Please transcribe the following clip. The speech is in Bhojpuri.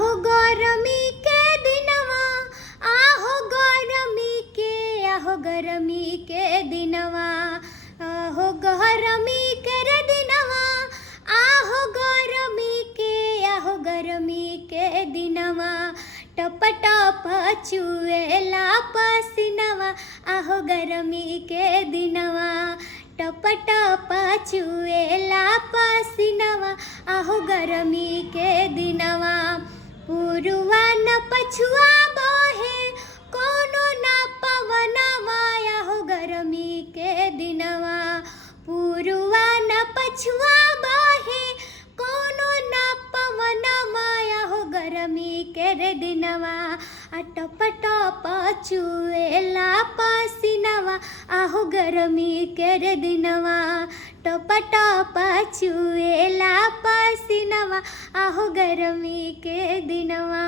आहो गरमी के दिनवा, आहो गरमी के, आहो गरमी के दिनवा, आहो गरमी के रे दिनवा, आहो गरमी के, आहो गरमी के दिनवा, टप टप चुएला पसीनवा, आहो गरमी के दिनवा, टप टप चुएला पसीनवा, आहो गरमी के दिनवा। पुरुआ न पछुआ बहे कोनो न पवनवा, आहो गरमी के दिनवा, पुरुआ न पछुआ बहे कोनो न पवनवा, आहो गरमी के रे दिनवा, टप टप चुएला पसीनवा, आहो गरमी के रे दिनवा, टप टप चुएला पसीनवा, आहो गरमी के दिनवा।